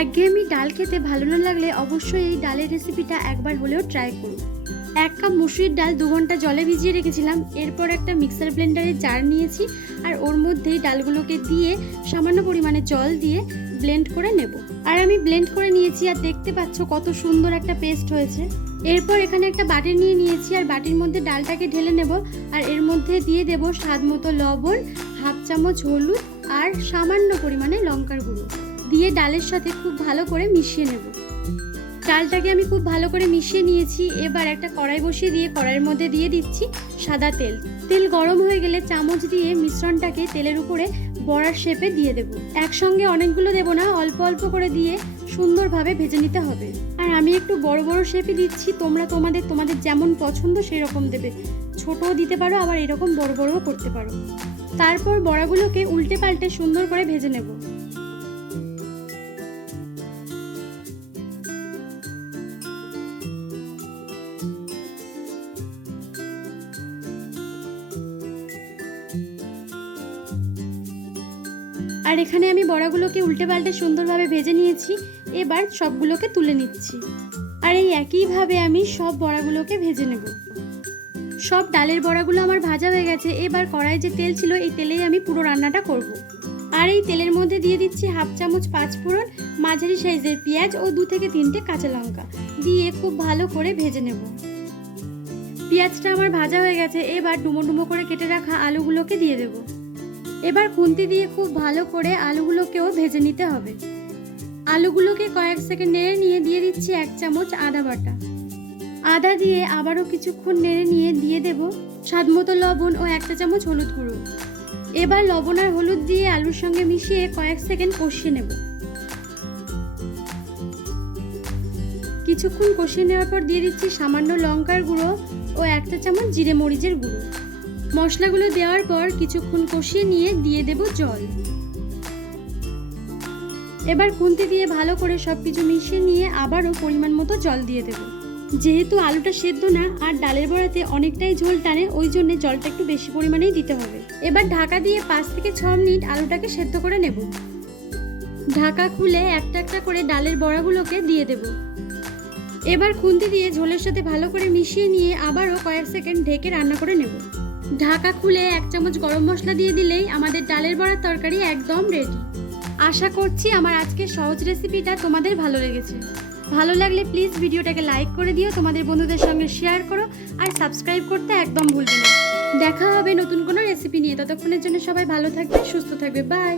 একঘেয়েমি ডাল খেতে ভালো না লাগলে অবশ্যই এই ডালের রেসিপিটা একবার হলেও ট্রাই করুন। 1 কাপ মুসুরির ডাল 2 ঘন্টা জলে ভিজিয়ে রেখেছিলাম। এরপর একটা মিক্সার ব্লেন্ডারে জার নিয়েছি আর ওর মধ্যেই ডালগুলোকে দিয়ে সামান্য পরিমাণে জল দিয়ে ব্লেন্ড করে নেব। আর আমি ব্লেন্ড করে নিয়েছি আর দেখতে পাচ্ছ কত সুন্দর একটা পেস্ট হয়েছে। এরপর এখানে একটা বাটি নিয়ে নিয়েছি আর বাটির মধ্যে ডালটাকে ঢেলে নেব আর এর মধ্যে দিয়ে দেব স্বাদ মতো লবণ, হাফ চামচ হলুদ আর সামান্য পরিমাণে লঙ্কার গুঁড়ো দিয়ে ডালের সাথে খুব ভালো করে মিশিয়ে নেব। ডালটাকে আমি খুব ভালো করে মিশিয়ে নিয়েছি। এবার একটা কড়াই বসিয়ে দিয়ে কড়াইয়ের মধ্যে দিয়ে দিচ্ছি সাদা তেল। তেল গরম হয়ে গেলে চামচ দিয়ে মিশ্রণটাকে তেলের উপরে বড়ার শেপে দিয়ে দেব। একসঙ্গে অনেকগুলো দেব না, অল্প অল্প করে দিয়ে সুন্দরভাবে ভেজে নিতে হবে। আর আমি একটু বড় বড় শেপে দিচ্ছি, তোমরা তোমাদের যেমন পছন্দ সেই রকম দেবে। ছোটও দিতে পারো, আবার এরকম বড় বড়ও করতে পারো। তারপর বড়াগুলোকে উল্টে পাল্টে সুন্দর করে ভেজে নেব। আর এখানে আমি বড়াগুলোকে উল্টে পাল্টে সুন্দরভাবে ভেজে নিয়েছি। এবার সবগুলোকে তুলে নিচ্ছি আর এই একইভাবে আমি সব বড়াগুলোকে ভেজে নেব। সব ডালের বড়াগুলো আমার ভাজা হয়ে গেছে। এবার কড়াই যে তেল ছিল এই তেলেই আমি পুরো রান্নাটা করব। আর এই তেলের মধ্যে দিয়ে দিচ্ছি হাফ চামচ 5 ফোড়ন, মাঝারি সাইজের পেঁয়াজ ও 2 থেকে 3টে কাঁচা লঙ্কা দিয়ে খুব ভালো করে ভেজে নেব। পেঁয়াজটা আমার ভাজা হয়ে গেছে। এবার ডুমো ডুমো করে কেটে রাখা আলুগুলোকে দিয়ে দেব। এবার খুন্তি দিয়ে খুব ভালো করে আলুগুলোকেও ভেজে নিতে হবে। আলুগুলোকে কয়েক সেকেন্ড নেড়ে নিয়ে দিয়ে দিচ্ছি 1 চামচ আদা বাটা। আদা দিয়ে আবারও কিছুক্ষণ নেড়ে নিয়ে দিয়ে দেব স্বাদমতো লবণ ও 1 চামচ হলুদ গুঁড়ো। এবার লবণ আর হলুদ দিয়ে আলুর সঙ্গে মিশিয়ে কয়েক সেকেন্ড কষিয়ে নেব। কিছুক্ষণ কষিয়ে নেওয়ার পর দিয়ে দিচ্ছি সামান্য লঙ্কার গুঁড়ো ও 1 চামচ জিরে মরিচের গুঁড়ো। মশলাগুলো দেওয়ার পর কিছুক্ষণ কষিয়ে নিয়ে দিয়ে দেব জল। এবার খুন্তি দিয়ে ভালো করে সবকিছু মিশিয়ে নিয়ে আবারও পরিমাণ মতো জল দিয়ে দেব। যেহেতু আলুটা সেদ্ধ না আর ডালের বড়াতে অনেকটাই ঝোল টানে, ওই জন্য জলটা একটু বেশি পরিমাণেই দিতে হবে। এবার ঢাকা দিয়ে 5 থেকে 6 মিনিট আলুটাকে সেদ্ধ করে নেব। ঢাকা খুলে একটা একটা করে ডালের বড়াগুলোকে দিয়ে দেব। এবার খুন্তি দিয়ে ঝোলের সাথে ভালো করে মিশিয়ে নিয়ে আবারও কয়েক সেকেন্ড ঢেকে রান্না করে নেব। ঢাকা খুলে 1 চামচ গরম মশলা দিয়ে দিলেই আমাদের ডালের বড়ার তরকারি একদম রেডি। আশা করছি আমার আজকের সহজ রেসিপিটা তোমাদের ভালো লেগেছে। ভালো লাগলে প্লিজ ভিডিওটাকে লাইক করে দিও, তোমাদের বন্ধুদের সঙ্গে শেয়ার করো আর সাবস্ক্রাইব করতে একদম ভুলবে না। দেখা হবে নতুন কোনো রেসিপি নিয়ে। ততক্ষণের জন্য সবাই ভালো থাকবে, সুস্থ থাকবে। বাই।